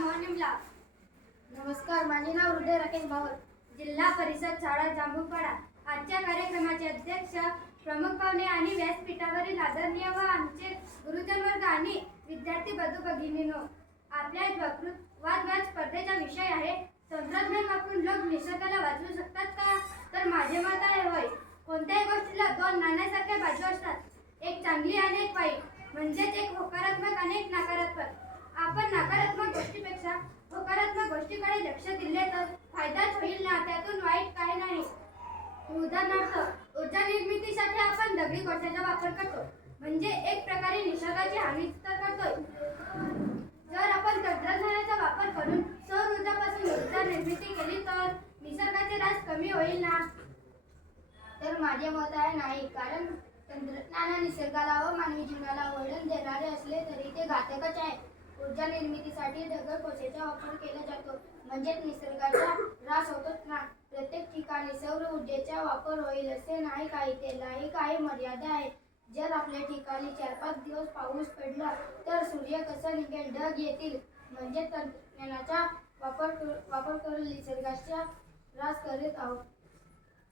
मोनिमला नमस्कार माझे नाव हृदय राकेश भावर जिल्हा परिषद शाळा जांभूपाडा. आजच्या कार्यक्रमाचे अध्यक्ष प्रमुख पाहुणे आणि व्यासपीठावरील आदरणीय व आमचे गुरुजन वर्ग आणि विद्यार्थी बंधू भगिनीनो आपल्या वक्तृ- वादवाद स्पर्धेचा विषय आहे. तंत्रज्ञान वापरून लोक निसर्गाला वाचवू शकतात का? तर माझे मत आहे होय. कोणत्याही गोष्टीला दोन नाण्यासारख्या बाजू असतात. एक चांगली आणि एक वाईट. म्हणजेच एक होकारात्मक आणि एक नकारात्मक. आपण नकारात्मक गोष्टीपेक्षा होकारात्मक गोष्टीकडे लक्ष दिले तर फायदाच होईल ना? त्यातून वाईट काही नाही. उदाहरणार्थ ऊर्जा निर्मितीसाठी आपण दगडी कोळशाचा वापर करतो. म्हणजे एक प्रकारे निसर्गाची हानी तर करतोय. जर आपण तंत्रज्ञानाचा वापर करून सौर ऊर्जापासून ऊर्जा निर्मिती केली तर निसर्गाचे रास कमी होईल ना? तर माझे मत आहे नाही. कारण तंत्रज्ञान निसर्गाला व मानवी जीवनाला वळण देणारे असले तरी ते घातकच आहे. ऊर्जा निर्मितीसाठी दगड कोळशाचा वापर केला जातो. म्हणजेच निसर्गाचा ऱ्हास होतोच ना. प्रत्येक ठिकाणी सौर ऊर्जेचा वापर होईल असे नाही काही त्यालाही काही मर्यादा आहे जर आपल्या ठिकाणी चार पाच दिवस पाऊस पडला तर सूर्य कसा निघेल? ढग येतील. म्हणजे तंत्रज्ञानाचा वापर वापर करून निसर्गाचा ऱ्हास करीत आहोत.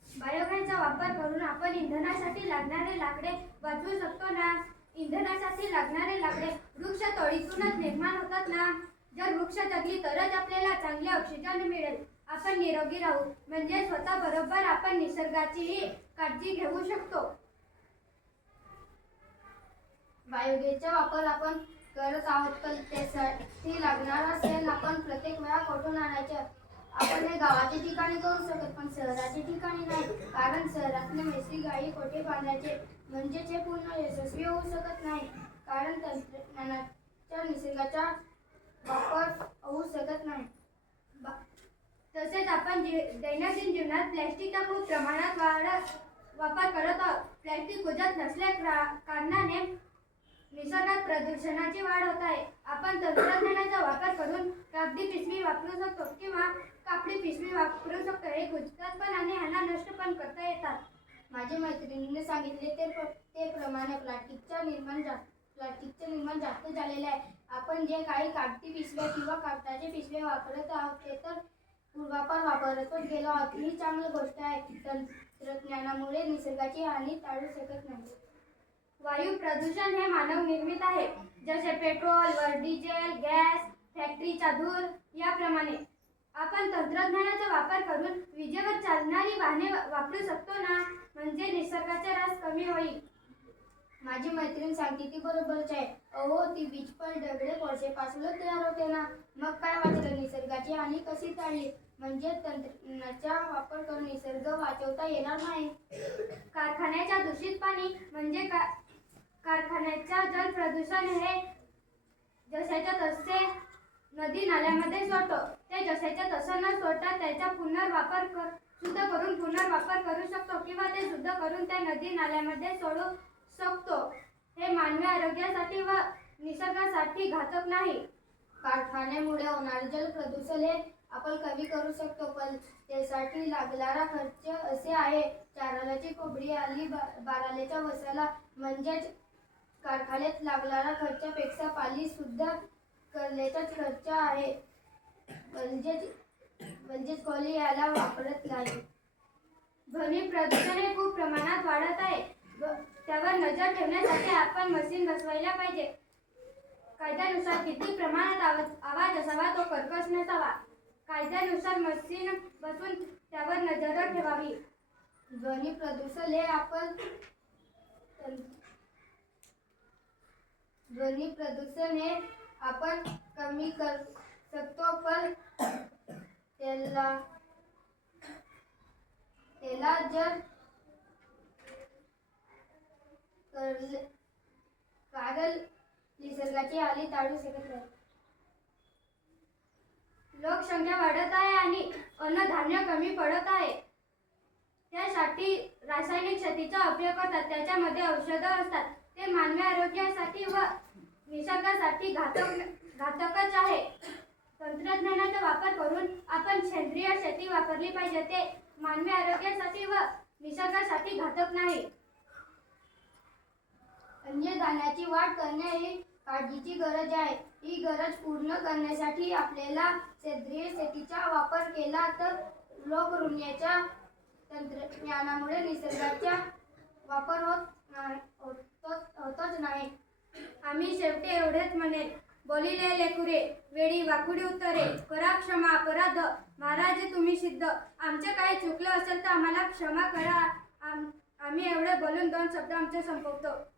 बायोगॅसचा वापर करून आपण इंधनासाठी लागणारे लाकडे वाचवू शकतो ना? इंधनासाठी लागणारे लाकडे वृक्ष तोडीतूनच निर्माण होतात ना? जर वृक्ष जगली तरच आपल्याला चांगले ऑक्सिजन मिळेल. आपण निरोगी राहू. म्हणजे स्वतः बरोबर आपण निसर्गाचीही काळजी घेऊ शकतो. बायोगॅसचा वापर आपण करत आहोत पण त्यासाठी लागणारा सेल आपण प्रत्येक वेळा कुठून आणायचे. आपण हे गावाच्या ठिकाणी करू शकत पण शहराच्या ठिकाणी नाही. कारण शहरातले मेसी गाई कोठे बांधायचे? म्हणजे ते पूर्ण यशस्वी होऊ शकत नाही. कारण तंत्रज्ञानाच्या निसर्गाचा वापर होऊ शकत नाही. बा- तसेच आपण जी दैनंदिन जीवनात प्लॅस्टिकचा खूप प्रमाणात वाढत वापर करत आहोत. प्लॅस्टिक उजत नसल्या कारणाने निसर्गात प्रदूषणाची वाढ होत आहे. आपण तंत्रज्ञानाचा वापर करून कागदी पिशवी वापरू शकतो किंवा कापडी पिशवी वापरू शकतो. हे गुजरात पण आणि ह्यांना नष्ट पण करता येतात. माझ्या मैत्रिणीने सांगितले ते प्र- ते प्रमाणे प्लास्टिकचा निर्माण जास्त प्लास्टिकचे निर्माण जास्त झालेले आहे. आपण जे काही कागदी पिशव्या किंवा कागदाचे पिशव्या वापरत आहोत ते तर पूर्वापार वापरतच गेलो आहोत. ही चांगली गोष्ट आहे. तंत्रज्ञानामुळे निसर्गाची हानी टाळू शकत नाही. वायू प्रदूषण हे मानव निर्मित आहे. जसे पेट्रोल व डिझेल गॅस फॅक्टरीचा धूर याप्रमाणे. आपण तंत्रज्ञानाचा वापर करून विजेवर चालणारी वाहने वापरू शकतो ना? म्हणजे निसर्गाचा ऱ्हास कमी होईल. माझी मैत्रीण सांगते ती बरोबरच आहे. अहो ती बीच पर दगडे कोळशेपासूनच तयार होते ना. मग काय वाचलं निसर्गाची हानी कशी टाळली? म्हणजे तंत्रज्ञानाचा वापर करून निसर्ग वाचवता येणार नाही. कारखान्याच्या दूषित पाणी म्हणजे का कारखान्याच्या जल प्रदूषण हे जशाच्या तसे नदी नाल्यामध्ये सोडतो. ते जशाच्या तसं न सोडता त्याचा पुनर्वापर कर शुद्ध करून पुनर्वापर करू शकतो किंवा ते शुद्ध करून त्या नदी नाल्यामध्ये सोडू शकतो हे मानवी आरोग्यासाठी व निसर्गासाठी घातक नाही. कारखान्यामुळे होणारे जल प्रदूषण हे आपण कमी करू शकतो पण त्यासाठी लागणारा खर्च असे आहे. चारालाची कोबडी आली बारालेच्या वसाला म्हणजेच कारखान्यात लागणारा खर्चापेक्षा पाली सुद्धा करण्याचाच खर्च आहे. म्हणजेच म्हणजेच कोणी याला वापरत नाही. ध्वनी प्रदूषण हे खूप प्रमाणात वाढत आहे. त्यावर नजर ठेवण्यासाठी आपण मशीन बसवायला पाहिजे. कायद्यानुसार किती प्रमाणात आवाज आवाज असावा तो कर्कश नसावा. कायद्यानुसार मशीन बसून त्यावर नजर ठेवावी. ध्वनी प्रदूषण हे आपण ध्वनी प्रदूषण हे आपण कमी कर शकतो पण त्याला त्याला जर करले- कारण निसर्गाची आली टाळू शकत नाही लोकसंख्या वाढत आहे आणि अन्नधान्य कमी पडत आहे. त्यासाठी रासायनिक शेतीचा उपयोग करतात. त्याच्यामध्ये औषधं असतात. ते मानवी आरोग्यासाठी व निसर्गासाठी घातक घातकच आहे. तंत्रज्ञानाचा वापर करून आपण सेंद्रिय शेती वापरली पाहिजे. ते मानवी आरोग्यासाठी व निसर्गासाठी घातक नाही. अन्नधान्याची वाढ करणे ही काळजीची गरज आहे. ही गरज पूर्ण करण्यासाठी आपल्याला सेंद्रिय शेतीचा वापर केला तर लोकऋण्याच्या तंत्रज्ञानामुळे निसर्गाचा वापर होत नाही होतच नाही. आम्ही शेवटी एवढेच म्हणेल बोलिले लेकुरे वेळी वाकुडी उत्तरे करा क्षमा अपराध महाराज तुम्ही सिद्ध. आमचं काही चुकलं असेल तर आम्हाला क्षमा करा. आम- आम्ही एवढे बोलून दोन शब्द आमचे संपवतो.